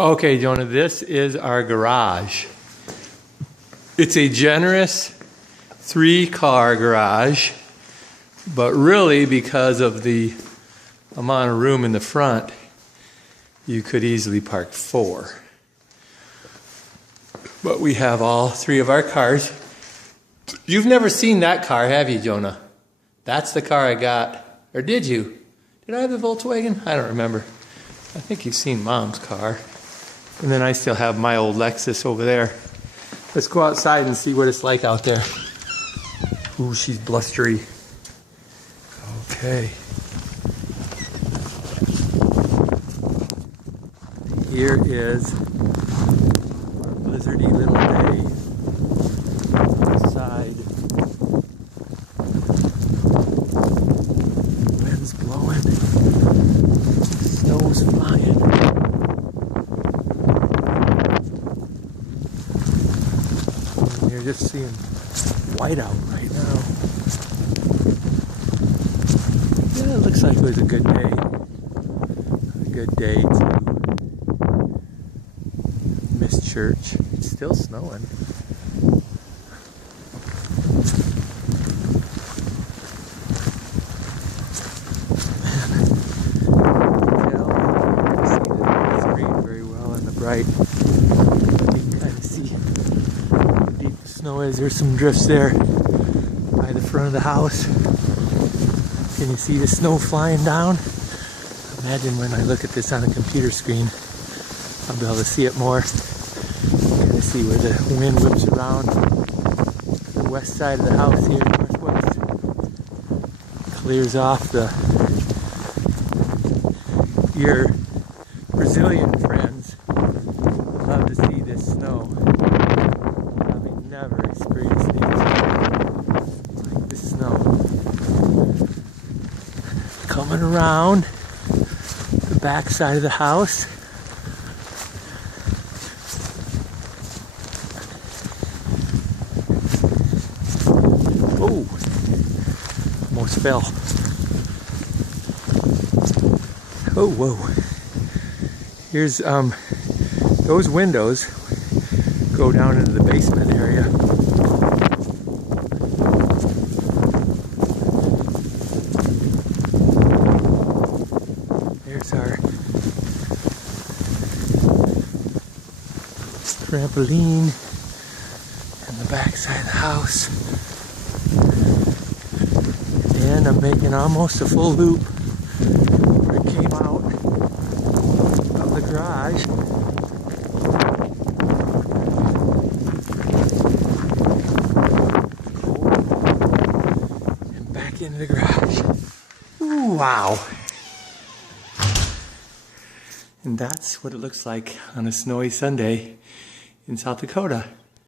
Okay, Jonah, this is our garage. It's a generous 3-car garage, but really because of the amount of room in the front, you could easily park 4. But we have all 3 of our cars. You've never seen that car, have you, Jonah? That's the car I got. Or did you? Did I have the Volkswagen? I don't remember. I think you've seen Mom's car. And then I still have my old Lexus over there. Let's go outside and see what it's like out there. Ooh, she's blustery. Okay. Here is a blizzardy little day outside. Wind's blowing. Snow's flying. And you're just seeing white out right now. Yeah, it looks like it was a good day. A good day to miss church. It's still snowing. Right. You can kind of see how deep the snow is. There's some drifts there by the front of the house. Can you see the snow flying down? Imagine when I look at this on a computer screen, I'll be able to see it more. Kind of see where the wind whips around the west side of the house here, northwest. Clears off your Brazilian friends. Love to see this snow. Probably never experienced anything like this snow. Coming around the back side of the house. Oh, almost fell. Oh, whoa. Here's those windows go down into the basement area. There's our trampoline in the back side of the house. And I'm making almost a full loop where it came out of the garage. Into the garage. Ooh, wow. And that's what it looks like on a snowy Sunday in South Dakota.